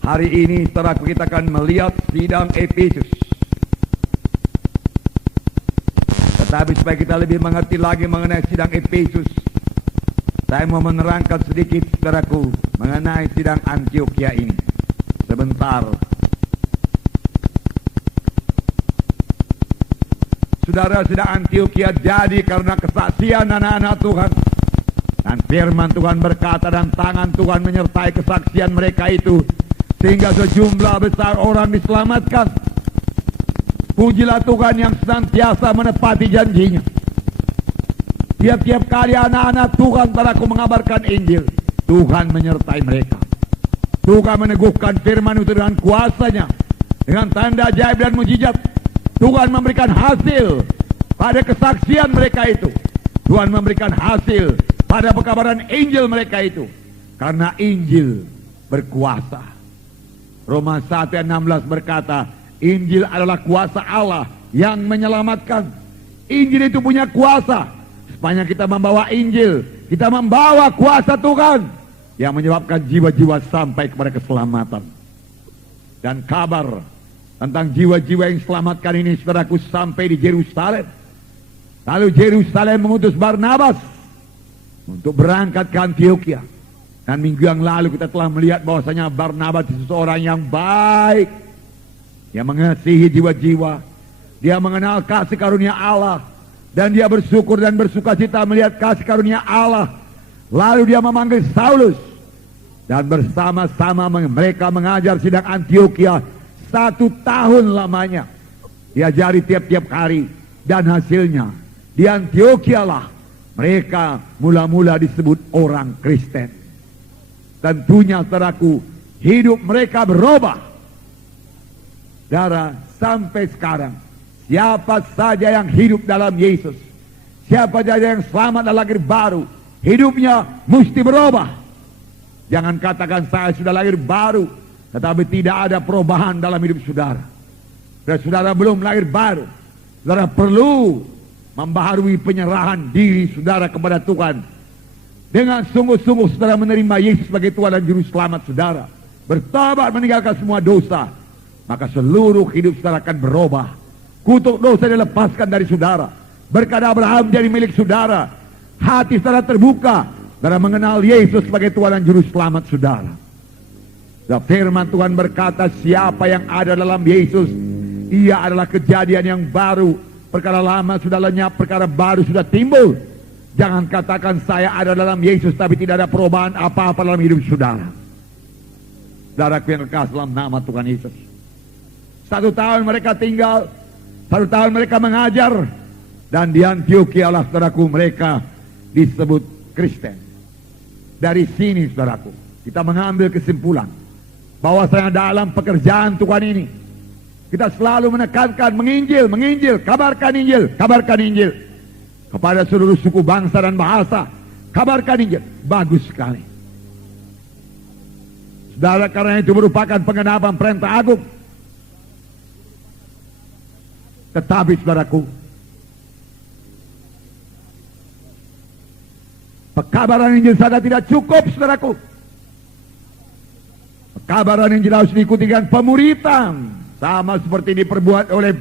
Hari ini saudara kita akan melihat sidang Efesus. Tetapi supaya kita lebih mengerti lagi mengenai sidang Efesus, saya mau menerangkan sedikit saudaraku mengenai sidang Antiokhia ini. Sebentar. Saudara, sidang Antiokhia jadi karena kesaksian anak-anak Tuhan. Dan firman Tuhan berkata dan tangan Tuhan menyertai kesaksian mereka itu, sehingga sejumlah besar orang diselamatkan. Pujilah Tuhan yang senantiasa menepati janjinya. Tiap-tiap kali anak-anak Tuhan saudaraku mengabarkan Injil, Tuhan menyertai mereka. Tuhan meneguhkan firman itu dengan kuasanya, dengan tanda ajaib dan mujizat. Tuhan memberikan hasil pada kesaksian mereka itu. Tuhan memberikan hasil pada pekabaran Injil mereka itu. Karena Injil berkuasa. Roma 1 ayat 16 berkata, Injil adalah kuasa Allah yang menyelamatkan. Injil itu punya kuasa. Sepanjang kita membawa Injil, kita membawa kuasa Tuhan yang menyebabkan jiwa-jiwa sampai kepada keselamatan. Dan kabar tentang jiwa-jiwa yang diselamatkan ini saudaraku sampai di Yerusalem. Lalu Yerusalem mengutus Barnabas untuk berangkat ke Antiokhia. Dan minggu yang lalu kita telah melihat bahwasanya Barnabas itu seorang yang baik, yang mengasihi jiwa-jiwa. Dia mengenal kasih karunia Allah, dan dia bersyukur dan bersukacita melihat kasih karunia Allah. Lalu dia memanggil Saulus, dan bersama-sama mereka mengajar sidang Antiokhia 1 tahun lamanya. Diajari tiap-tiap hari, dan hasilnya di Antiokhia lah mereka mula-mula disebut orang Kristen. Tentunya saudaraku, hidup mereka berubah. Saudara, sampai sekarang siapa saja yang hidup dalam Yesus, siapa saja yang selamat dan lahir baru, hidupnya mesti berubah. Jangan katakan saya sudah lahir baru, tetapi tidak ada perubahan dalam hidup saudara. Dan saudara belum lahir baru, saudara perlu membaharui penyerahan diri saudara kepada Tuhan. Dengan sungguh-sungguh saudara menerima Yesus sebagai Tuhan dan Juru Selamat saudara, bertobat meninggalkan semua dosa, maka seluruh hidup saudara akan berubah. Kutuk dosa dilepaskan dari saudara. Berkat Abraham jadi milik saudara. Hati saudara terbuka, saudara mengenal Yesus sebagai Tuhan dan Juru Selamat saudara. Dan firman Tuhan berkata, siapa yang ada dalam Yesus, ia adalah kejadian yang baru. Perkara lama sudah lenyap, perkara baru sudah timbul. Jangan katakan saya ada dalam Yesus tapi tidak ada perubahan apa-apa dalam hidup saudara. Saudaraku yang kekasih dalam nama Tuhan Yesus. 1 tahun mereka tinggal, 1 tahun mereka mengajar, dan di Antiokhia lah saudaraku mereka disebut Kristen. Dari sini saudaraku kita mengambil kesimpulan bahwasanya dalam pekerjaan Tuhan ini kita selalu menekankan menginjil, menginjil, kabarkan Injil, kabarkan Injil kepada seluruh suku, bangsa dan bahasa. Kabarkan Injil. Bagus sekali. Saudara, karena itu merupakan pengenapan perintah agung. Tetapi saudaraku, pekabaran Injil saja tidak cukup saudaraku. Pekabaran Injil harus diikuti dengan pemuritan. Sama seperti diperbuat oleh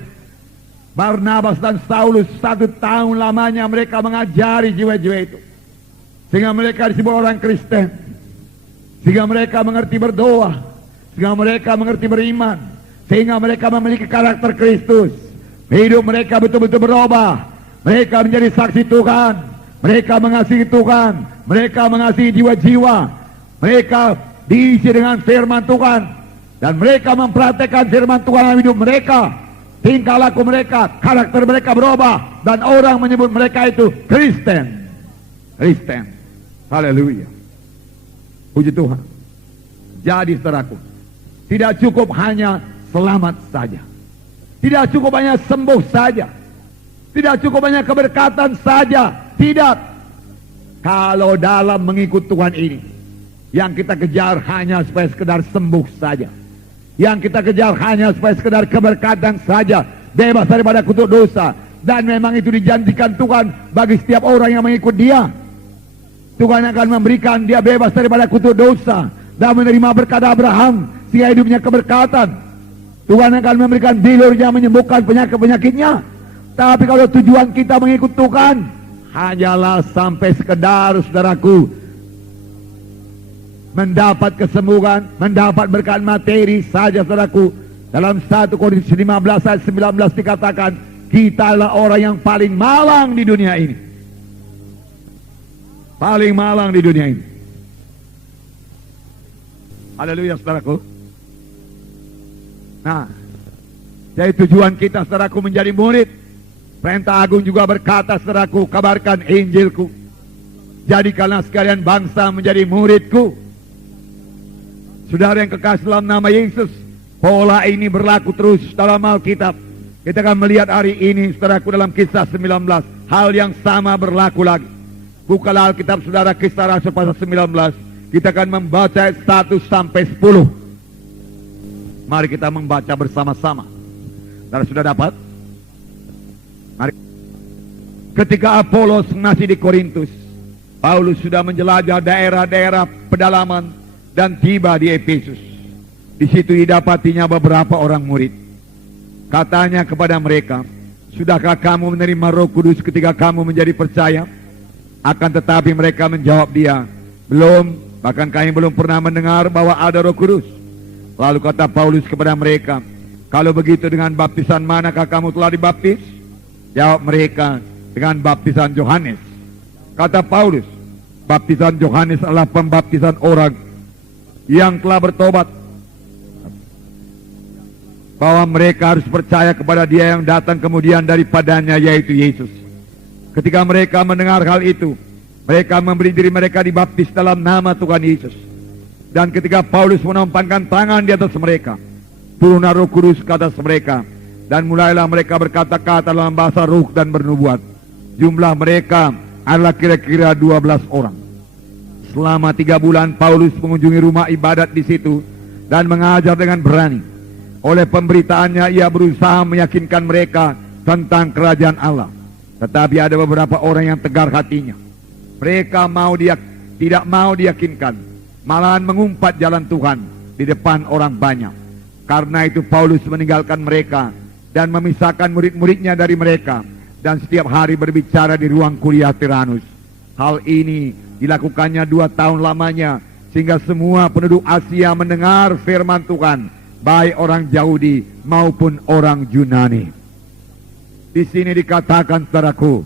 Barnabas dan Saulus. 1 tahun lamanya mereka mengajari jiwa-jiwa itu, sehingga mereka disebut orang Kristen, sehingga mereka mengerti berdoa, sehingga mereka mengerti beriman, sehingga mereka memiliki karakter Kristus. Hidup mereka betul-betul berubah. Mereka menjadi saksi Tuhan. Mereka mengasihi Tuhan. Mereka mengasihi jiwa-jiwa. Mereka diisi dengan firman Tuhan, dan mereka mempraktekkan firman Tuhan dalam hidup mereka. Tingkah laku mereka, karakter mereka berubah, dan orang menyebut mereka itu Kristen. Kristen. Haleluya. Puji Tuhan. Jadi saudaraku, tidak cukup hanya selamat saja. Tidak cukup hanya sembuh saja. Tidak cukup hanya keberkatan saja. Tidak. Kalau dalam mengikut Tuhan ini, yang kita kejar hanya supaya sekedar sembuh saja, yang kita kejar hanya supaya sekedar keberkatan saja, bebas daripada kutuk dosa, dan memang itu dijanjikan Tuhan bagi setiap orang yang mengikut Dia. Tuhan akan memberikan dia bebas daripada kutuk dosa dan menerima berkat Abraham sehingga hidupnya keberkatan. Tuhan akan memberikan bilurnya menyembuhkan penyakit-penyakitnya. Tapi kalau tujuan kita mengikut Tuhan hanyalah sampai sekedar, saudaraku, mendapat kesembuhan, mendapat berkat materi saja, saudaraku. Dalam 1 Korintus 15 ayat 19 dikatakan, kita adalah orang yang paling malang di dunia ini. Paling malang di dunia ini. Haleluya, saudaraku. Nah, jadi tujuan kita, saudaraku, menjadi murid. Perintah agung juga berkata, saudaraku, kabarkan Injilku. Jadikanlah sekalian bangsa menjadi muridku. Saudara yang kekasih dalam nama Yesus, pola ini berlaku terus dalam Alkitab. Kita akan melihat hari ini, saudaraku, dalam Kisah 19, hal yang sama berlaku lagi. Bukalah Alkitab saudara, Kisah Rasul pasal 19. Kita akan membaca ayat 1 sampai 10. Mari kita membaca bersama-sama. Saudara sudah dapat? Mari. Ketika Apolos masih di Korintus, Paulus sudah menjelajah daerah-daerah pedalaman dan tiba di Efesus. Di situ didapatinya beberapa orang murid. Katanya kepada mereka, sudahkah kamu menerima Roh Kudus ketika kamu menjadi percaya? Akan tetapi mereka menjawab dia, belum, bahkan kami belum pernah mendengar bahwa ada Roh Kudus. Lalu kata Paulus kepada mereka, kalau begitu dengan baptisan manakah kamu telah dibaptis? Jawab mereka, dengan baptisan Yohanes. Kata Paulus, baptisan Yohanes adalah pembaptisan orang yang telah bertobat, bahwa mereka harus percaya kepada Dia yang datang kemudian daripadanya, yaitu Yesus. Ketika mereka mendengar hal itu, mereka memberi diri mereka dibaptis dalam nama Tuhan Yesus. Dan ketika Paulus menumpangkan tangan di atas mereka, turunlah Roh Kudus ke atas mereka, dan mulailah mereka berkata-kata dalam bahasa ruh dan bernubuat. Jumlah mereka adalah kira-kira 12 orang. Selama 3 bulan Paulus mengunjungi rumah ibadat di situ dan mengajar dengan berani. Oleh pemberitaannya ia berusaha meyakinkan mereka tentang kerajaan Allah. Tetapi ada beberapa orang yang tegar hatinya. Mereka tidak mau diyakinkan, malahan mengumpat jalan Tuhan di depan orang banyak. Karena itu Paulus meninggalkan mereka dan memisahkan murid-muridnya dari mereka, dan setiap hari berbicara di ruang kuliah Tiranus. Hal ini dilakukannya 2 tahun lamanya, sehingga semua penduduk Asia mendengar firman Tuhan, baik orang Yahudi maupun orang Yunani. Di sini dikatakan, saudaraku,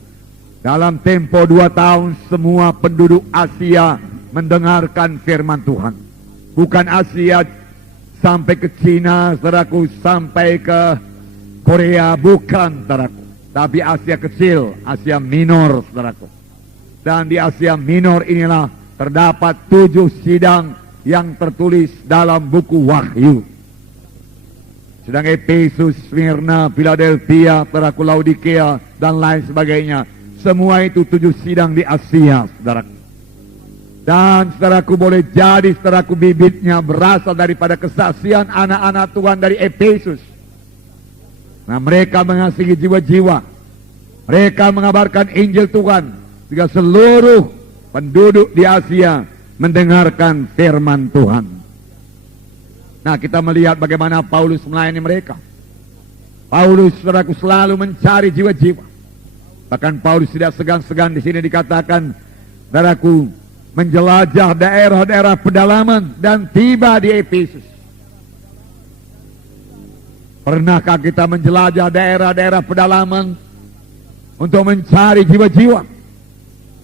dalam tempo 2 tahun semua penduduk Asia mendengarkan firman Tuhan. Bukan Asia sampai ke Cina, saudaraku, sampai ke Korea, bukan, saudaraku. Tapi Asia kecil, Asia minor, saudaraku. Dan di Asia minor inilah terdapat 7 sidang yang tertulis dalam buku Wahyu. Sedang Efesus, Smyrna, Philadelphia, saudaraku, Laodikea, dan lain sebagainya. Semua itu 7 sidang di Asia, saudaraku. Dan saudaraku, boleh jadi saudaraku bibitnya berasal daripada kesaksian anak-anak Tuhan dari Efesus. Nah, mereka mengasihi jiwa-jiwa. Mereka mengabarkan Injil Tuhan, sehingga seluruh penduduk di Asia mendengarkan firman Tuhan. Nah, kita melihat bagaimana Paulus melayani mereka. Paulus, saudaraku, selalu mencari jiwa-jiwa. Bahkan Paulus tidak segan-segan, di sini dikatakan, saudaraku, menjelajah daerah-daerah pedalaman dan tiba di Efesus. Pernahkah kita menjelajah daerah-daerah pedalaman untuk mencari jiwa-jiwa?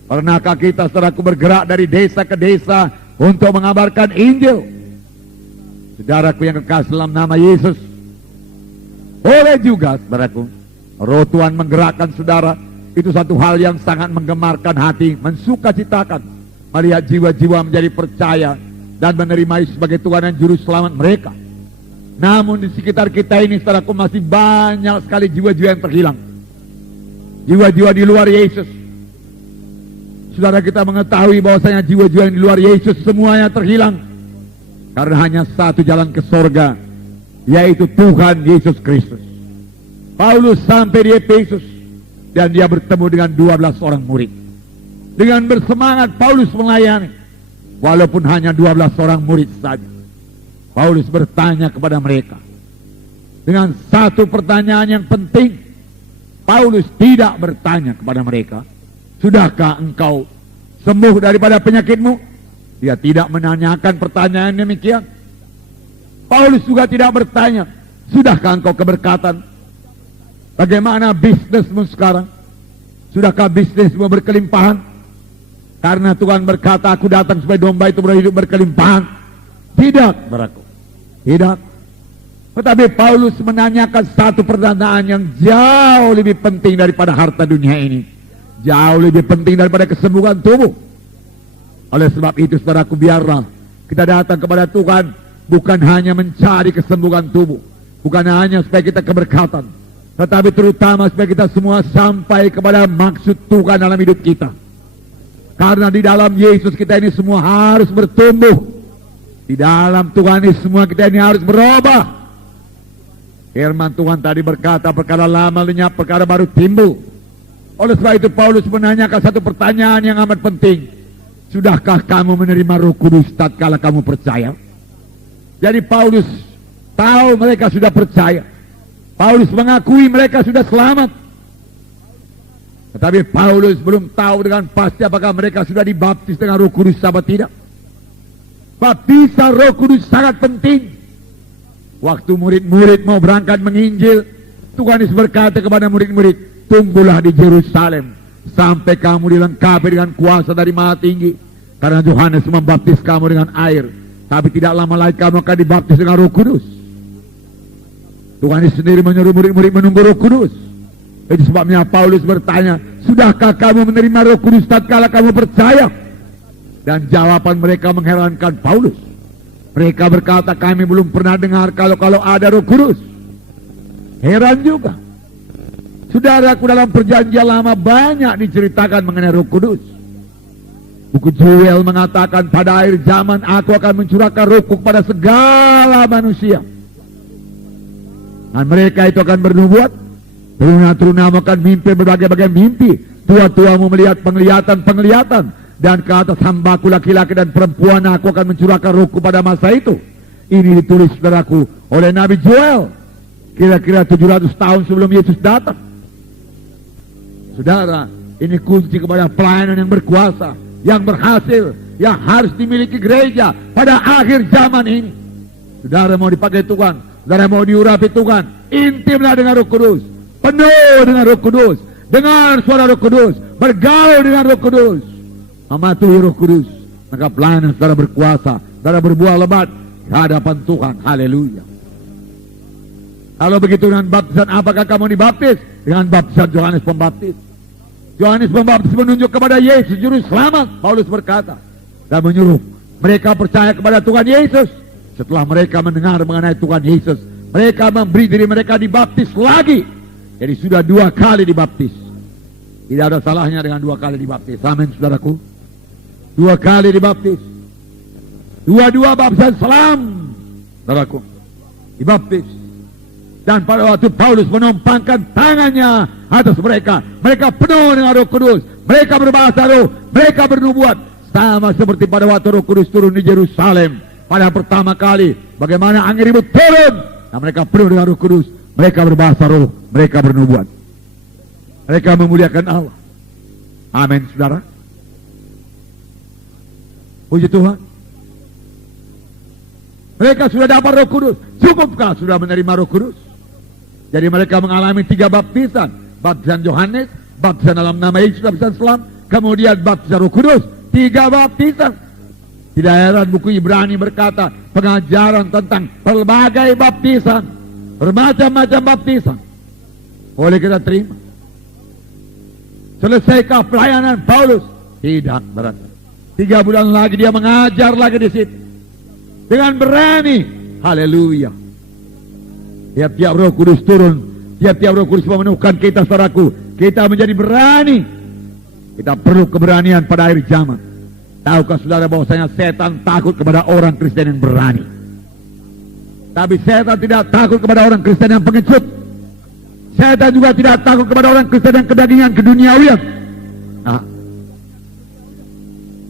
Pernahkah kita, saudaraku, bergerak dari desa ke desa untuk mengabarkan Injil? Saudaraku yang kekasih dalam nama Yesus, boleh juga, saudaraku, Roh Tuhan menggerakkan saudara. Itu satu hal yang sangat menggemarkan hati, mensukacitakan melihat jiwa-jiwa menjadi percaya dan menerima Yesus sebagai Tuhan dan Juru Selamat mereka. Namun di sekitar kita ini, saudaraku, masih banyak sekali jiwa-jiwa yang terhilang. Jiwa-jiwa di luar Yesus. Saudara, kita mengetahui bahwasanya jiwa-jiwa yang di luar Yesus semuanya terhilang. Karena hanya satu jalan ke sorga, yaitu Tuhan Yesus Kristus. Paulus sampai di Efesus. Dan dia bertemu dengan 12 orang murid. Dengan bersemangat Paulus melayani. Walaupun hanya 12 orang murid saja. Paulus bertanya kepada mereka. Dengan satu pertanyaan yang penting. Paulus tidak bertanya kepada mereka, sudahkah engkau sembuh daripada penyakitmu? Dia tidak menanyakan pertanyaan demikian. Paulus juga tidak bertanya, sudahkah engkau keberkatan? Bagaimana bisnismu sekarang? Sudahkah bisnismu berkelimpahan? Karena Tuhan berkata, aku datang supaya domba itu berhidup berkelimpahan. Tidak, beraku. Tidak. Tetapi Paulus menanyakan satu pertanyaan yang jauh lebih penting daripada harta dunia ini. Jauh lebih penting daripada kesembuhan tubuh. Oleh sebab itu, saudaraku, biarlah kita datang kepada Tuhan bukan hanya mencari kesembuhan tubuh. Bukan hanya supaya kita keberkatan. Tetapi terutama supaya kita semua sampai kepada maksud Tuhan dalam hidup kita. Karena di dalam Yesus kita ini semua harus bertumbuh. Di dalam Tuhan ini semua kita ini harus berubah. Firman Tuhan tadi berkata, perkara lama lenyap, perkara baru timbul. Oleh sebab itu Paulus menanyakan satu pertanyaan yang amat penting. Sudahkah kamu menerima Roh Kudus tatkala kamu percaya? Jadi Paulus tahu mereka sudah percaya. Paulus mengakui mereka sudah selamat. Tetapi Paulus belum tahu dengan pasti apakah mereka sudah dibaptis dengan Roh Kudus atau tidak. Baptisan Roh Kudus sangat penting. Waktu murid-murid mau berangkat menginjil, Tuhan Yesus berkata kepada murid-murid, tunggulah di Yerusalem sampai kamu dilengkapi dengan kuasa dari Maha Tinggi. Karena Yohanes membaptis kamu dengan air, tapi tidak lama lagi kamu akan dibaptis dengan Roh Kudus. Tuhan Yesus sendiri menyuruh murid-murid menunggu Roh Kudus. Itu sebabnya Paulus bertanya, sudahkah kamu menerima Roh Kudus tatkala kamu percaya? Dan jawaban mereka mengherankan Paulus. Mereka berkata, kami belum pernah dengar kalau ada Roh Kudus. Heran juga. Saudaraku, dalam perjanjian lama banyak diceritakan mengenai Roh Kudus. Buku Joel mengatakan, pada akhir zaman aku akan mencurahkan Rohku kepada segala manusia. Dan mereka itu akan bernubuat. Teruna-terunamu akan mimpi berbagai-bagai mimpi. Tua-tuamu melihat penglihatan-penglihatan. Dan ke atas hambaku laki-laki dan perempuan aku akan mencurahkan Rohku pada masa itu. Ini ditulis, saudaraku, oleh Nabi Joel. Kira-kira 700 tahun sebelum Yesus datang. Saudara, ini kunci kepada pelayanan yang berkuasa, yang berhasil, yang harus dimiliki gereja pada akhir zaman ini. Saudara mau dipakai Tuhan, saudara mau diurapi Tuhan, intimlah dengan Roh Kudus, penuh dengan Roh Kudus, dengan suara Roh Kudus, bergaul dengan Roh Kudus. Mematuhi Roh Kudus, maka pelayanan saudara berkuasa, saudara berbuah lebat di hadapan Tuhan. Haleluya. Kalau begitu dengan baptisan, apakah kamu dibaptis? Dengan baptisan Yohanes Pembaptis. Yohanes Pembaptis menunjuk kepada Yesus juru selamat, Paulus berkata, dan menyuruh mereka percaya kepada Tuhan Yesus. Setelah mereka mendengar mengenai Tuhan Yesus, mereka memberi diri mereka dibaptis lagi. Jadi sudah 2 kali dibaptis. Tidak ada salahnya dengan 2 kali dibaptis. Amin, saudaraku. 2 kali dibaptis. 2 baptisan selam, saudaraku, dibaptis. Dan pada waktu Paulus menumpangkan tangannya atas mereka, mereka penuh dengan Roh Kudus, mereka berbahasa roh, mereka bernubuat, sama seperti pada waktu Roh Kudus turun di Yerusalem pada pertama kali. Bagaimana angin ribut turun, dan mereka penuh dengan Roh Kudus, mereka berbahasa roh, mereka bernubuat, mereka memuliakan Allah. Amin, saudara. Puji Tuhan. Mereka sudah dapat Roh Kudus. Cukupkah sudah menerima Roh Kudus? Jadi mereka mengalami 3 baptisan. Baptisan Yohanes, baptisan dalam nama Yesus, baptisan selam, kemudian baptisan Roh Kudus. 3 baptisan. Tidak heran buku Ibrani berkata, pengajaran tentang pelbagai baptisan, bermacam-macam baptisan, boleh kita terima. Selesaikah pelayanan Paulus? Tidak, berarti 3 bulan lagi dia mengajar lagi di situ dengan berani. Haleluya. Tiap-tiap Roh Kudus turun, tiap-tiap Roh Kudus memenuhkan kita, saudaraku, kita menjadi berani. Kita perlu keberanian pada akhir zaman. Tahukah saudara bahwasanya setan takut kepada orang Kristen yang berani, tapi setan tidak takut kepada orang Kristen yang pengecut. Setan juga tidak takut kepada orang Kristen yang kedagingan, keduniawian. Nah,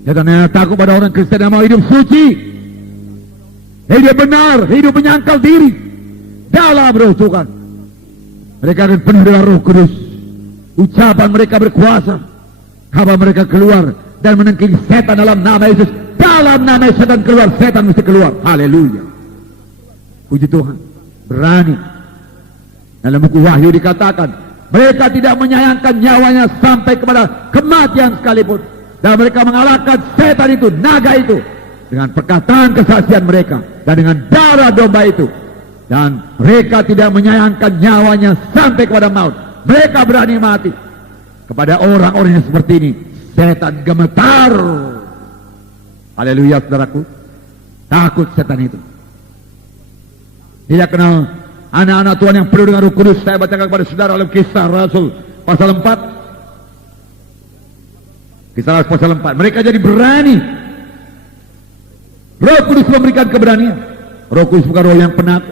setan hanya takut pada orang Kristen yang mau hidup suci, hidup benar, hidup menyangkal diri dalam Roh Tuhan. Mereka akan penuh dengan Roh Kudus. Ucapan mereka berkuasa. Kapan mereka keluar dan menengking setan dalam nama Yesus, dalam nama setan keluar, setan mesti keluar. Haleluya. Puji Tuhan. Berani. Dalam buku Wahyu dikatakan, mereka tidak menyayangkan nyawanya sampai kepada kematian sekalipun. Dan mereka mengalahkan setan itu, naga itu, dengan perkataan kesaksian mereka dan dengan darah domba itu. Dan mereka tidak menyayangkan nyawanya sampai kepada maut. Mereka berani mati. Kepada orang-orang yang seperti ini, setan gemetar. Haleluya, saudaraku. Takut setan itu. Tidak kenal anak-anak Tuhan yang penuh dengan Roh Kudus. Saya bacakan kepada saudara dalam Kisah Rasul pasal 4. Kisah Rasul pasal 4. Mereka jadi berani. Roh Kudus memberikan keberanian. Roh Kudus bukan roh yang penakut.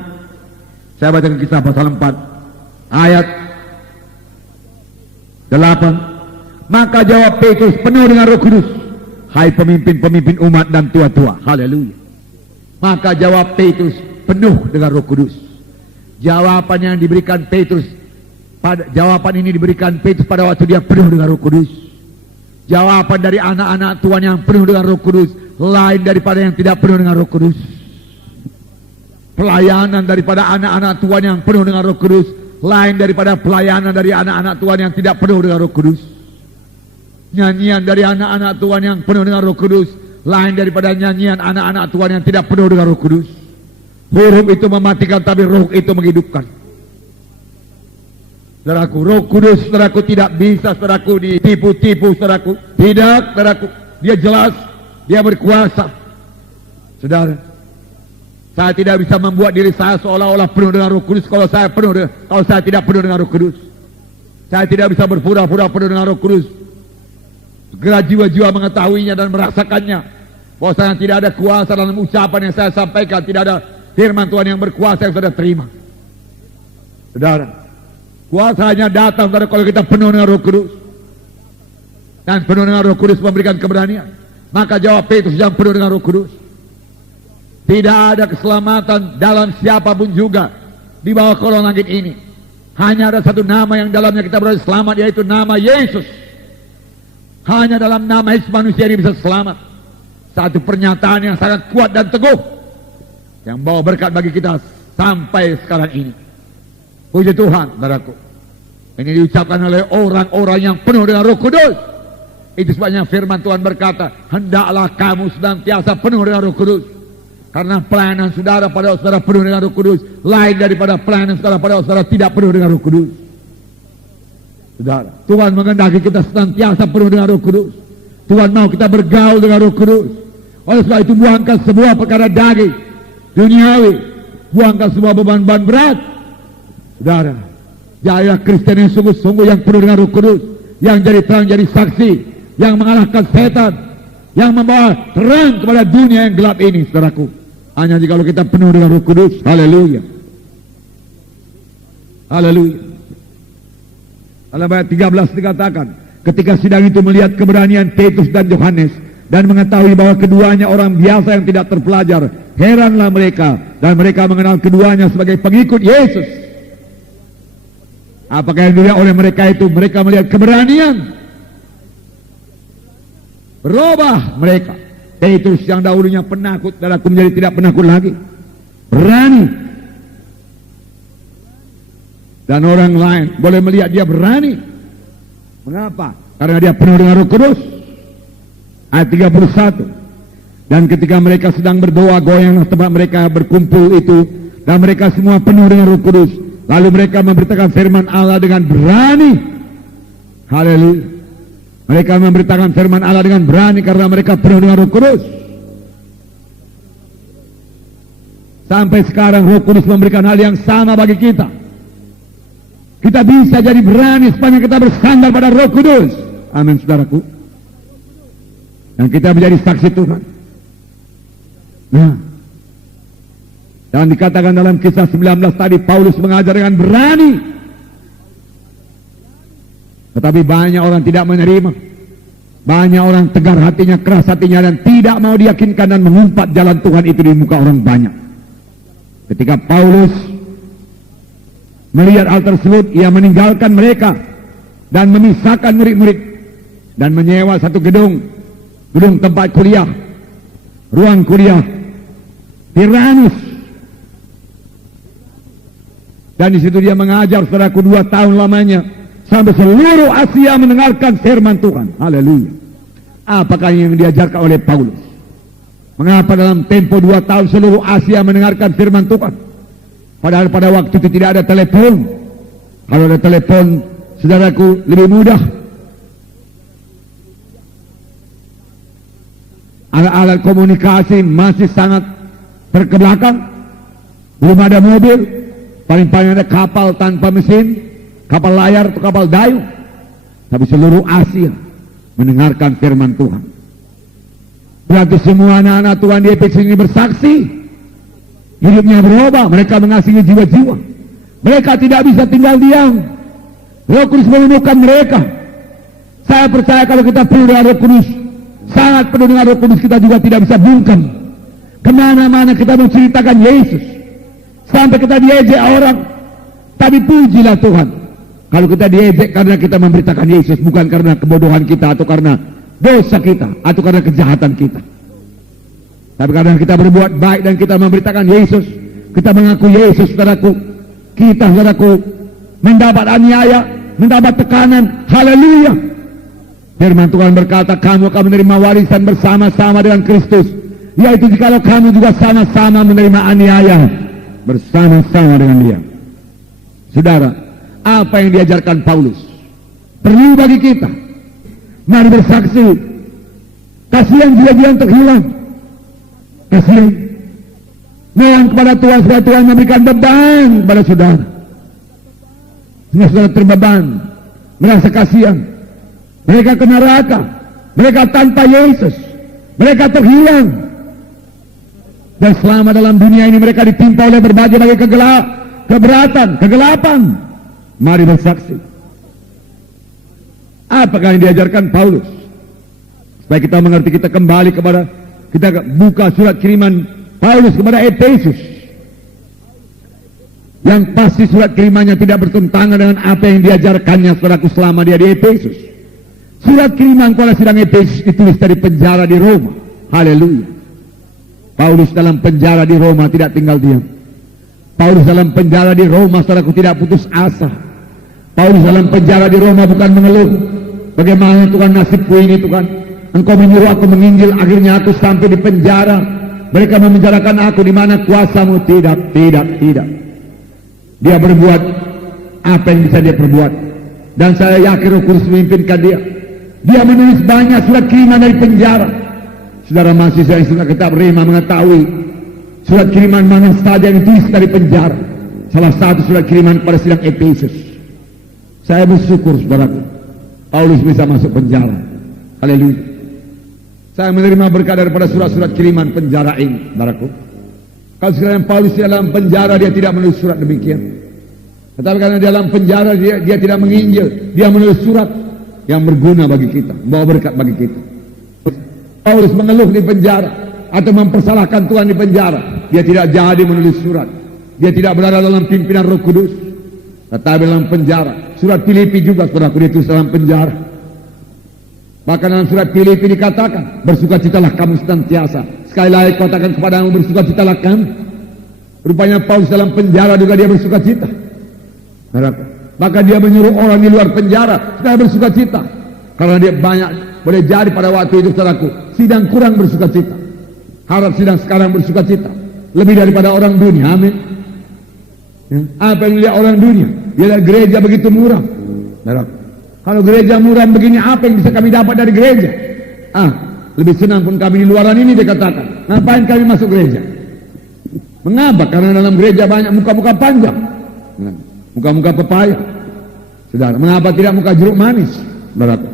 Saya bacakan Kisah pasal 4 ayat 8. Maka jawab Petrus penuh dengan Roh Kudus, hai pemimpin-pemimpin umat dan tua-tua. Haleluya. Maka jawab Petrus penuh dengan Roh Kudus. Jawaban yang diberikan Petrus, jawaban ini diberikan Petrus pada waktu dia penuh dengan Roh Kudus. Jawaban dari anak-anak Tuhan yang penuh dengan Roh Kudus lain daripada yang tidak penuh dengan Roh Kudus. Pelayanan daripada anak-anak Tuhan yang penuh dengan Roh Kudus lain daripada pelayanan dari anak-anak Tuhan yang tidak penuh dengan Roh Kudus. Nyanyian dari anak-anak Tuhan yang penuh dengan Roh Kudus lain daripada nyanyian anak-anak Tuhan yang tidak penuh dengan Roh Kudus. Huruf itu mematikan, tapi Roh itu menghidupkan. Saudaraku, Roh Kudus, saudaraku, tidak bisa, saudaraku, ditipu-tipu, saudaraku. Tidak, saudaraku. Dia jelas, dia berkuasa. Saudara, saya tidak bisa membuat diri saya seolah-olah penuh dengan Roh Kudus kalau saya tidak penuh dengan Roh Kudus. Saya tidak bisa berpura-pura penuh dengan Roh Kudus. Segera jiwa-jiwa mengetahuinya dan merasakannya. Bahwa saya tidak ada kuasa dalam ucapan yang saya sampaikan, tidak ada firman Tuhan yang berkuasa yang saudara terima. Saudara, kuasa hanya datang saudara kalau kita penuh dengan Roh Kudus. Dan penuh dengan Roh Kudus memberikan keberanian. Maka jawab Petrus yang penuh dengan Roh Kudus, tidak ada keselamatan dalam siapapun juga di bawah kolong langit ini. Hanya ada satu nama yang dalamnya kita beroleh selamat, yaitu nama Yesus. Hanya dalam nama Yesus manusia ini bisa selamat. Satu pernyataan yang sangat kuat dan teguh yang bawa berkat bagi kita sampai sekarang ini. Puji Tuhan, saudaraku. Ini diucapkan oleh orang-orang yang penuh dengan Roh Kudus. Itu sebabnya firman Tuhan berkata, hendaklah kamu senantiasa penuh dengan Roh Kudus. Karena pelayanan saudara pada saudara penuh dengan Roh Kudus lain daripada pelayanan saudara pada saudara tidak penuh dengan Roh Kudus. Saudara, Tuhan menghendaki kita senantiasa penuh dengan Roh Kudus. Tuhan mau kita bergaul dengan Roh Kudus. Oleh sebab itu buangkan semua perkara daging, duniawi, buangkan semua beban-beban berat. Saudara, jadilah Kristen yang sungguh-sungguh yang penuh dengan Roh Kudus, yang jadi terang, jadi saksi, yang mengalahkan setan, yang membawa terang kepada dunia yang gelap ini, saudaraku. Hanya jika kita penuh dengan Roh Kudus. Haleluya. Haleluya. Dalam ayat 13 dikatakan, ketika sidang itu melihat keberanian Petrus dan Yohanes dan mengetahui bahwa keduanya orang biasa yang tidak terpelajar, heranlah mereka dan mereka mengenal keduanya sebagai pengikut Yesus. Apakah yang dilihat oleh mereka itu? Mereka melihat keberanian. Berubah mereka. Petrus yang dahulunya penakut, saudaraku, menjadi tidak penakut lagi. Berani. Dan orang lain boleh melihat dia berani. Mengapa? Karena dia penuh dengan Roh Kudus. Ayat 31. Dan ketika mereka sedang berdoa, goyanglah tempat mereka berkumpul itu, dan mereka semua penuh dengan Roh Kudus. Lalu mereka memberitakan firman Allah dengan berani. Haleluya. Mereka memberitakan firman Allah dengan berani karena mereka penuh dengan Roh Kudus. Sampai sekarang Roh Kudus memberikan hal yang sama bagi kita. Kita bisa jadi berani sepanjang kita bersandar pada Roh Kudus. Amin, saudaraku. Dan kita menjadi saksi Tuhan. Nah, dan dikatakan dalam kisah 19 tadi, Paulus mengajar dengan berani. Tetapi banyak orang tidak menerima. Banyak orang tegar hatinya, keras hatinya, dan tidak mau diyakinkan dan mengumpat jalan Tuhan itu di muka orang banyak. Ketika Paulus melihat hal tersebut, ia meninggalkan mereka dan memisahkan murid-murid dan menyewa satu gedung tempat kuliah, ruang kuliah Tiranus. Dan di situ dia mengajar, saudaraku, 2 tahun lamanya, sampai seluruh Asia mendengarkan firman Tuhan. Haleluya. Apakah yang diajarkan oleh Paulus? Mengapa dalam tempo 2 tahun seluruh Asia mendengarkan firman Tuhan? Padahal pada waktu itu tidak ada telepon. Kalau ada telepon, saudaraku, lebih mudah. Alat-alat komunikasi masih sangat terkebelakang. Belum ada mobil. Paling-paling ada kapal tanpa mesin, kapal layar atau kapal dayung. Tapi seluruh Asia mendengarkan firman Tuhan. Berarti semua anak-anak Tuhan di Efesus ini bersaksi. Hidupnya berubah, mereka mengasihi jiwa-jiwa. Mereka tidak bisa tinggal diam. Roh Kudus menemukan mereka. Saya percaya kalau kita penuh dengan Roh Kudus, sangat penuh dengan Roh Kudus, kita juga tidak bisa bungkam. Kemana-mana kita menceritakan Yesus. Sampai kita diejek orang. Tapi pujilah Tuhan, kalau kita diejek karena kita memberitakan Yesus, bukan karena kebodohan kita, atau karena dosa kita, atau karena kejahatan kita. Tapi karena kita berbuat baik dan kita memberitakan Yesus, kita mengaku Yesus, saudaraku, kita, saudaraku, mendapat aniaya, mendapat tekanan. Haleluya. Firman Tuhan berkata, kamu akan menerima warisan bersama-sama dengan Kristus, yaitu jikalau kamu juga sama-sama menerima aniaya bersama-sama dengan Dia. Saudara, apa yang diajarkan Paulus perlu bagi kita. Mari bersaksi. Kasihan jiwa-jiwa yang terhilang. Kasihan. Mohon kepada Tuhan supaya Tuhan memberikan beban kepada saudara. Sehingga saudara terbeban, merasa kasihan. Mereka ke neraka. Mereka tanpa Yesus. Mereka terhilang. Dan selama dalam dunia ini mereka ditimpa oleh berbagai keberatan, kegelapan. Mari bersaksi. Apakah yang diajarkan Paulus? Supaya kita mengerti, kita kembali kepada, kita buka surat kiriman Paulus kepada Efesus. Yang pasti surat kirimannya tidak bertentangan dengan apa yang diajarkannya saudaraku selama dia di Efesus. Surat kiriman kepada sidang Efesus ditulis dari penjara di Roma. Haleluya. Paulus dalam penjara di Roma tidak tinggal diam. Paulus dalam penjara di Roma, saudaraku, tidak putus asa. Paulus dalam penjara di Roma bukan mengeluh, bagaimana Tuhan nasibku ini, Tuhan, Engkau menyuruh aku menginjil, akhirnya aku sampai di penjara. Mereka memenjarakan aku, di mana kuasamu? Tidak. Dia berbuat apa yang bisa dia perbuat, dan saya yakin Roh Kudus memimpinkan dia. Dia menulis banyak surat kiriman dari penjara. Saudara mahasiswa yang sudah kitab Rema mengetahui surat kiriman mana saja yang ditulis dari penjara. Salah satu surat kiriman pada sidang Efesus. Saya bersyukur, saudaraku, Paulus bisa masuk penjara. Haleluya. Saya menerima berkat daripada surat-surat kiriman penjara ini, saudaraku. Kalau sekarang Paulus di dalam penjara, dia tidak menulis surat demikian. Tetapi karena di dalam penjara dia tidak menginjil, dia menulis surat yang berguna bagi kita, membawa berkat bagi kita. Paulus mengeluh di penjara atau mempersalahkan Tuhan di penjara, dia tidak jadi menulis surat. Dia tidak berada dalam pimpinan Roh Kudus, tetapi dalam penjara. Surat Filipi juga, saudaraku, ditulis dalam penjara. Bahkan dalam surat Filipi dikatakan, bersukacitalah kamu senantiasa. Sekali lagi katakan kepadamu, bersukacitalah kamu. Rupanya Paulus dalam penjara juga dia bersukacita. Maka dia menyuruh orang di luar penjara supaya bersukacita, karena dia banyak. Boleh jadi pada waktu itu, saudaraku, sidang kurang bersukacita. Harap sidang sekarang bersukacita lebih daripada orang dunia. Amin. Ya. Apa yang dilihat orang dunia? Dia lihat gereja begitu murah. Saudaraku, kalau gereja murah begini, apa yang bisa kami dapat dari gereja? Lebih senang pun kami di luaran ini, dia katakan. Ngapain kami masuk gereja? Mengapa? Karena dalam gereja banyak muka-muka panjang, muka-muka pepaya. Saudara, mengapa tidak muka jeruk manis? Saudaraku,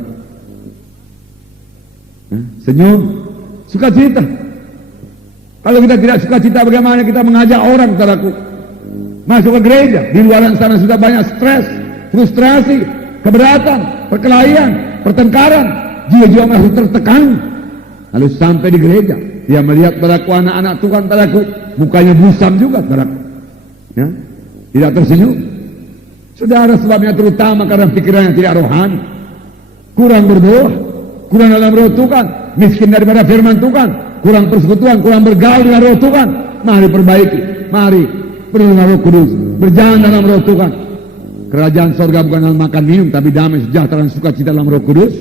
senyum, sukacita. Kalau kita tidak sukacita, bagaimana kita mengajak orang, saudaraku, masuk ke gereja? Di luar sana sudah banyak stres, frustrasi, keberatan, perkelahian, pertengkaran, jiwa-jiwa masih tertekan. Lalu sampai di gereja, dia melihat saudaraku anak-anak Tuhan saudaraku, mukanya busam juga saudaraku. Ya, tidak tersenyum. Saudara, sebabnya terutama karena pikirannya tidak rohani, kurang berdoa, kurang dalam roh Tuhan, miskin daripada firman Tuhan, kurang persekutuan, kurang bergaul dengan roh Tuhan. Mari perbaiki, mari penuh dengan Roh Kudus, berjalan dalam roh Tuhan. Kerajaan sorga bukan dalam makan minum, tapi damai, sejahtera dan sukacita dalam Roh Kudus.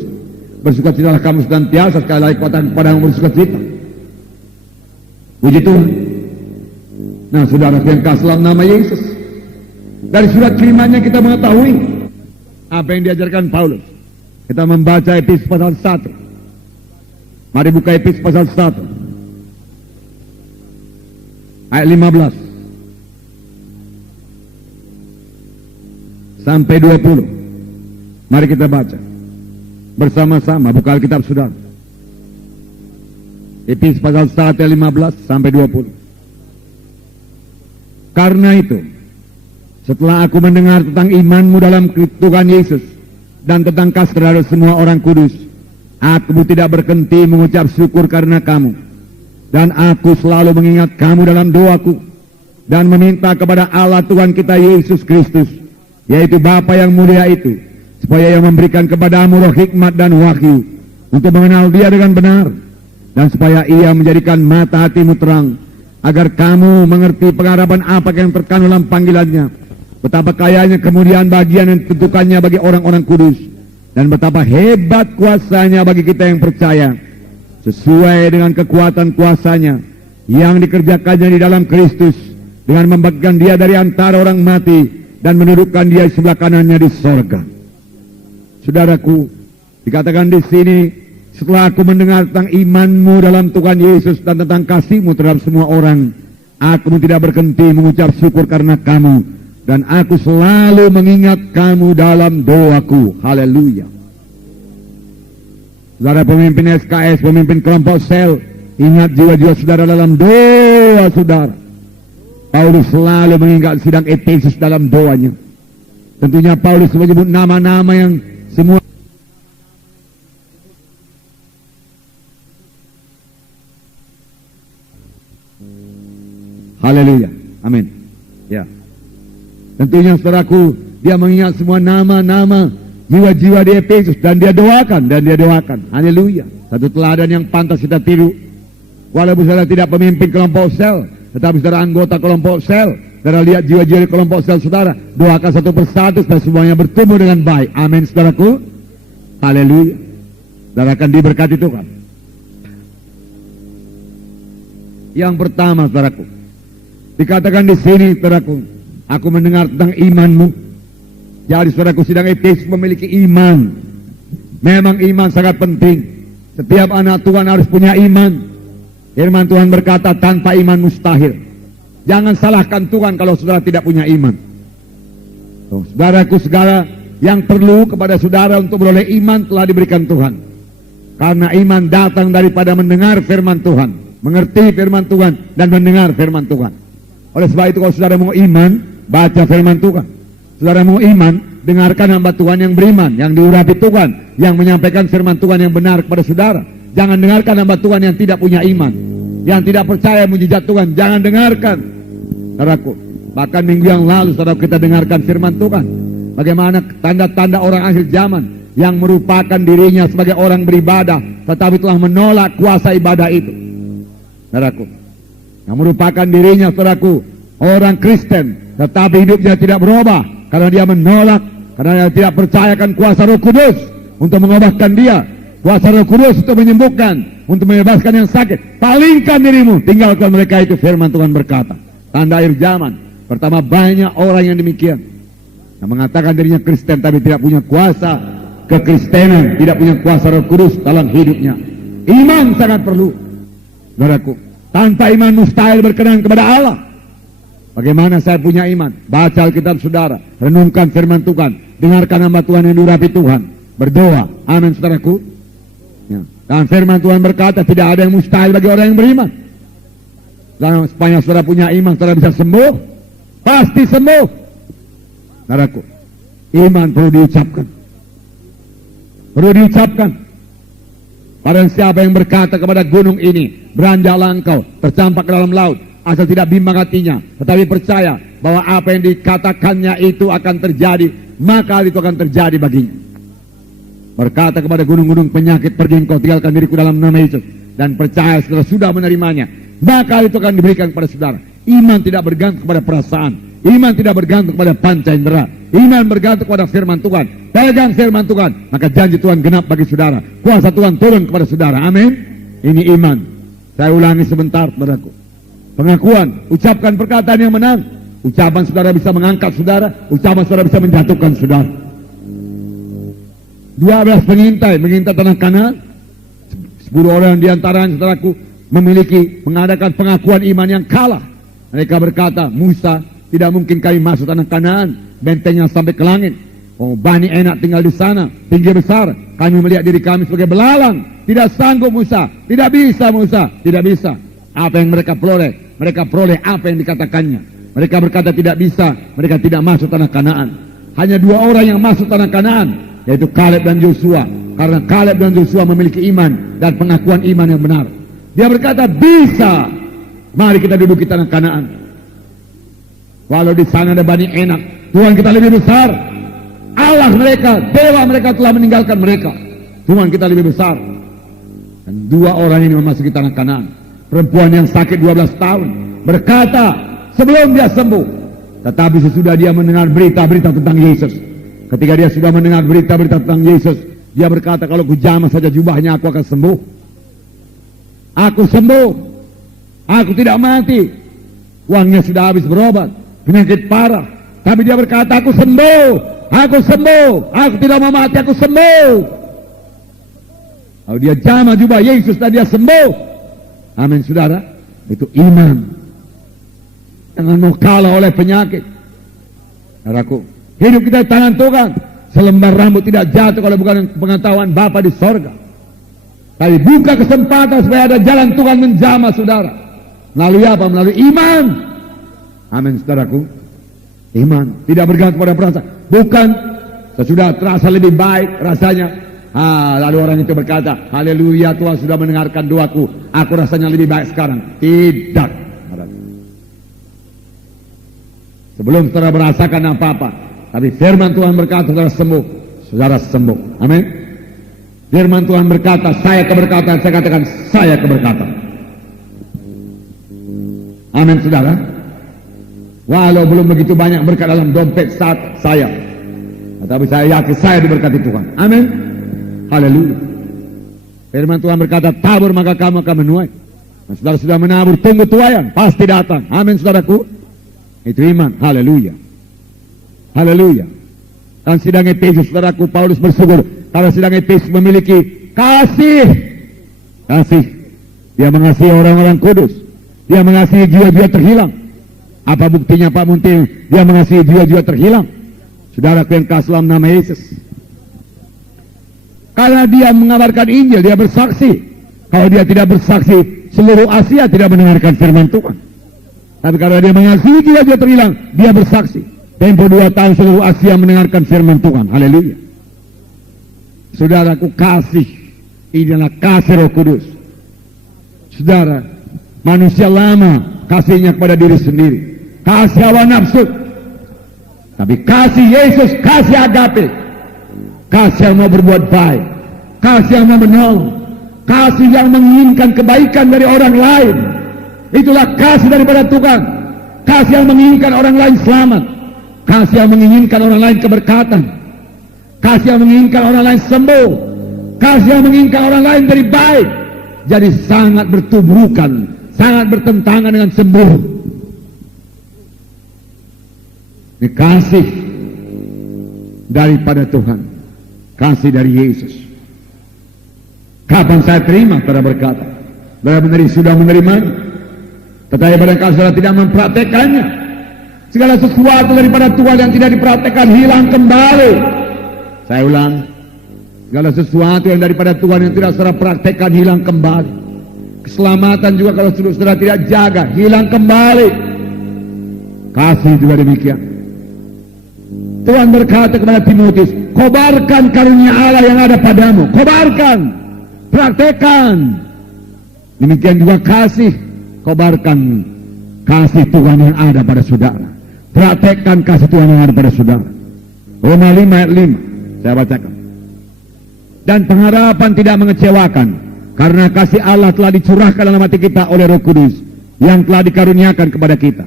Bersukacitalah kamu senantiasa, sekali lagi kekuatan kepadamu bersukacita. Puji Tuhan. Nah, saudara yang kasih dalam nama Yesus, dari surat kirimannya kita mengetahui apa yang diajarkan Paulus. Kita membaca Efesus pasal 1. Mari buka Efesus pasal 1 ayat 15 sampai 20. Mari kita baca bersama-sama, buka Alkitab saudara. Efesus pasal 1 ayat 15 sampai 20. Karena itu, setelah aku mendengar tentang imanmu dalam Tuhan Yesus dan tentang kasih terhadap semua orang kudus, aku tidak berhenti mengucap syukur karena kamu. Dan aku selalu mengingat kamu dalam doaku dan meminta kepada Allah Tuhan kita Yesus Kristus, yaitu Bapa yang mulia itu, supaya Ia memberikan kepadamu roh hikmat dan wahyu untuk mengenal Dia dengan benar, dan supaya Ia menjadikan mata hatimu terang, agar kamu mengerti pengharapan apa yang terkandung dalam panggilannya, betapa kayanya kemuliaan bagian yang ditentukannya bagi orang-orang kudus, dan betapa hebat kuasanya bagi kita yang percaya, sesuai dengan kekuatan kuasanya yang dikerjakannya di dalam Kristus, dengan membangkitkan Dia dari antara orang mati dan menundukkan Dia di sebelah kanannya di sorga. Saudaraku, dikatakan di sini, setelah aku mendengar tentang imanmu dalam Tuhan Yesus dan tentang kasihmu terhadap semua orang, aku tidak berhenti mengucap syukur karena kamu, dan aku selalu mengingat kamu dalam doaku. Haleluya. Saudara pemimpin SKS, pemimpin kelompok sel, ingat jiwa-jiwa saudara dalam doa saudara. Paulus selalu mengingat sidang Efesus dalam doanya. Tentunya Paulus menyebut nama-nama yang semua haleluya, amin. Ya, tentunya saudaraku, dia mengingat semua nama-nama jiwa-jiwa di Efesus, dan dia doakan, haleluya. Satu teladan yang pantas kita tiru, walaupun saudara tidak pemimpin kelompok sel, tetapi saudara anggota kelompok sel, saudara lihat jiwa-jiwa di kelompok sel saudara, doakan satu persatu supaya semuanya bertumbuh dengan baik. Amin saudaraku, haleluya. Saudara akan diberkati Tuhan. Yang pertama saudaraku, dikatakan di sini saudaraku, aku mendengar tentang imanmu. Jadi saudaraku, sidang Efesus memiliki iman. Memang iman sangat penting. Setiap anak Tuhan harus punya iman. Firman Tuhan berkata, tanpa iman mustahil. Jangan salahkan Tuhan kalau saudara tidak punya iman. Saudaraku, segala yang perlu kepada saudara untuk beroleh iman telah diberikan Tuhan. Karena iman datang daripada mendengar firman Tuhan, mengerti firman Tuhan, dan mendengar firman Tuhan. Oleh sebab itu, kalau saudara mau iman, baca firman Tuhan. Saudara mau iman, dengarkan hamba Tuhan yang beriman, yang diurapi Tuhan, yang menyampaikan firman Tuhan yang benar kepada saudara. Jangan dengarkan hamba Tuhan yang tidak punya iman, yang tidak percaya mujizat Tuhan. Jangan dengarkan. Saudaraku, bahkan minggu yang lalu saudara kita dengarkan firman Tuhan, bagaimana tanda-tanda orang akhir zaman yang merupakan dirinya sebagai orang beribadah, tetapi telah menolak kuasa ibadah itu. Saudaraku, yang merupakan dirinya saudaraku orang Kristen, tetapi hidupnya tidak berubah, karena dia menolak, karena dia tidak percayakan kuasa Roh Kudus untuk mengubahkan dia, kuasa Roh Kudus untuk menyembuhkan, untuk membebaskan yang sakit. Palingkan dirimu, tinggalkan mereka itu. Firman Tuhan berkata, tanda akhir zaman. Pertama, banyak orang yang demikian, yang mengatakan dirinya Kristen tapi tidak punya kuasa kekristenan, tidak punya kuasa Roh Kudus dalam hidupnya. Iman sangat perlu, saudaraku. Tanpa iman mustahil berkenan kepada Allah. Bagaimana saya punya iman? Baca Alkitab saudara, renungkan firman Tuhan, dengarkan hamba Tuhan yang diurapi Tuhan, berdoa. Amin saudaraku. Ya. Dan firman Tuhan berkata, tidak ada yang mustahil bagi orang yang beriman. Dan sepanjang saudara punya iman, saudara bisa sembuh, pasti sembuh. Saudaraku, iman perlu diucapkan. Perlu diucapkan. Barang siapa yang berkata kepada gunung ini, beranjaklah engkau, tercampak ke dalam laut, asal tidak bimbang hatinya, tetapi percaya bahwa apa yang dikatakannya itu akan terjadi, maka itu akan terjadi baginya. Berkata kepada gunung-gunung penyakit, pergi engkau, tinggalkan diriku dalam nama Yesus, dan percaya setelah sudah menerimanya, maka itu akan diberikan kepada saudara. Iman tidak bergantung kepada perasaan, iman tidak bergantung kepada panca indera, iman bergantung kepada firman Tuhan. Pegang firman Tuhan, maka janji Tuhan genap bagi saudara, kuasa Tuhan turun kepada saudara. Amin. Ini iman. Saya ulangi sebentar, saudaraku. Pengakuan, ucapkan perkataan yang menang. Ucapan saudara bisa mengangkat saudara, ucapan saudara bisa menjatuhkan saudara. 12 mengintai tanah Kanaan. 10 orang di antaranya, saudaraku, mengadakan pengakuan iman yang kalah. Mereka berkata, Musa, tidak mungkin kami masuk tanah Kanaan, bentengnya sampai ke langit. Oh, Bani Enak tinggal di sana, tinggi besar. Kami melihat diri kami sebagai belalang. Tidak sanggup Musa, tidak bisa Musa, tidak bisa. Apa yang mereka peroleh? Mereka peroleh apa yang dikatakannya. Mereka berkata tidak bisa, mereka tidak masuk tanah Kanaan. Hanya 2 orang yang masuk tanah Kanaan, yaitu Kaleb dan Yosua. Karena Kaleb dan Yosua memiliki iman dan pengakuan iman yang benar. Dia berkata bisa. Mari kita duduk di tanah Kanaan. Walau di sana ada Bani Enak, Tuhan kita lebih besar. Allah mereka, dewa mereka telah meninggalkan mereka. Tuhan kita lebih besar. Dan 2 orang ini memasuki tanah Kanaan. Perempuan yang sakit 12 tahun berkata sebelum dia sembuh, tetapi sesudah dia mendengar berita-berita tentang Yesus. Ketika dia sudah mendengar berita-berita tentang Yesus, dia berkata, kalau ku jamah saja jubahnya aku akan sembuh. Aku sembuh. Aku tidak mati. Uangnya sudah habis berobat, penyakit parah. Tapi dia berkata, aku sembuh. Aku sembuh. Aku tidak mau mati, aku sembuh. Kalau dia jamah jubah Yesus dan dia sembuh. Amin, saudara. Itu iman. Jangan mau kalah oleh penyakit. Saudaraku, hidup kita di tangan Tuhan. Selembar rambut tidak jatuh kalau bukan pengetahuan Bapa di sorga. Tapi buka kesempatan supaya ada jalan Tuhan menjamah saudara. Melalui apa? Melalui iman. Amin, saudaraku. Iman tidak bergantung pada perasaan. Bukan sesudah terasa lebih baik rasanya. Lalu orang itu berkata, haleluya, Tuhan sudah mendengarkan doaku. Aku rasanya lebih baik sekarang. Tidak. Sebelum saudara merasakan apa-apa, tapi firman Tuhan berkata saudara sembuh, saudara sembuh. Amin. Firman Tuhan berkata, saya keberkatan, saya katakan, saya keberkatan. Amin, saudara. Walau belum begitu banyak berkat dalam dompet saat saya, tetapi saya yakin saya diberkati Tuhan. Amin. Haleluya. Firman Tuhan berkata, tabur maka kamu akan menuai. Nah, saudara sudah menabur, tunggu tuaian, pasti datang. Amin, saudaraku. Itu iman. Haleluya. Haleluya. Dan sidang Efesus, saudaraku, Paulus bersyukur karena sidang Efesus memiliki kasih. Kasih. Dia mengasihi orang-orang kudus. Dia mengasihi jiwa-jiwa terhilang. Apa buktinya Pak Munti? Dia mengasihi jiwa-jiwa terhilang. Saudaraku yang kasih dalam nama Yesus. Karena dia mengabarkan Injil, dia bersaksi. Kalau dia tidak bersaksi, seluruh Asia tidak mendengarkan firman Tuhan. Tapi karena dia mengasihi jiwa-jiwa terhilang, dia bersaksi. Tempo 2 tahun seluruh Asia mendengarkan firman Tuhan. Haleluya. Saudaraku, kasih ini adalah kasih Roh Kudus. Saudara, manusia lama kasihnya kepada diri sendiri, kasih hawa nafsu. Tapi kasih Yesus, kasih agape, kasih yang mau berbuat baik, kasih yang mau menolong, kasih yang menginginkan kebaikan dari orang lain. Itulah kasih daripada Tuhan. Kasih yang menginginkan orang lain selamat, kasih yang menginginkan orang lain keberkatan, kasih yang menginginkan orang lain sembuh, kasih yang menginginkan orang lain jadi baik. Jadi sangat bertubrukan, sangat bertentangan dengan sembuh. Ini kasih daripada Tuhan, kasih dari Yesus. Kapan saya terima? Saudara berkata, benar-benar sudah menerimanya. Tetapi barangkali saudara tidak mempraktekannya. Segala sesuatu daripada Tuhan yang tidak dipraktekkan hilang kembali. Saya ulang, segala sesuatu yang daripada Tuhan yang tidak saudara praktekkan hilang kembali. Keselamatan juga kalau saudara tidak jaga, hilang kembali. Kasih juga demikian. Tuhan berkata kepada Timotius, kobarkan karunia Allah yang ada padamu. Kobarkan, praktekkan. Demikian juga kasih, kobarkan kasih Tuhan yang ada pada saudara. Praktekkan kasih Tuhan yang ada pada saudara. Roma 5 ayat 5, saya bacakan. Dan pengharapan tidak mengecewakan, karena kasih Allah telah dicurahkan dalam hati kita oleh Roh Kudus yang telah dikaruniakan kepada kita.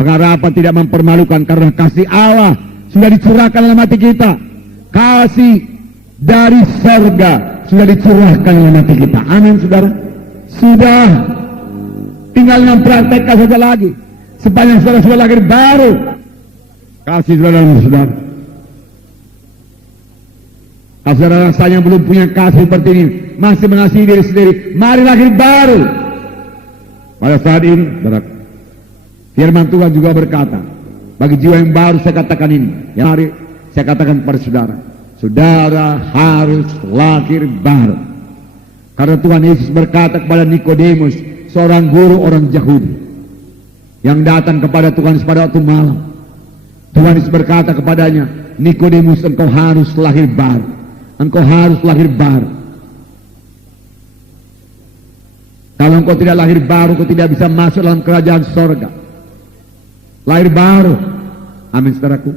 Pengharapan tidak mempermalukan, karena kasih Allah sudah dicurahkan dalam hati kita. Kasih dari surga sudah dicurahkan dalam hati kita. Amin, saudara. Sudah, tinggal mempraktekkan saja lagi. Sepanjang saudara sudah lahir baru, kasih saudara dalam saudara. Kalau saudara rasanya belum punya kasih seperti ini, masih mengasihi diri sendiri, mari lahir baru. Pada saat ini, saudara, firman Tuhan juga berkata, bagi jiwa yang baru saya katakan ini, yang mari saya katakan kepada saudara, saudara harus lahir baru. Karena Tuhan Yesus berkata kepada Nikodemus, seorang guru orang Yahudi, yang datang kepada Tuhan Yesus pada waktu malam. Tuhan Yesus berkata kepadanya, Nikodemus, engkau harus lahir baru. Engkau harus lahir baru. Kalau engkau tidak lahir baru, engkau tidak bisa masuk dalam kerajaan sorga. Lahir baru. Amin, saudaraku.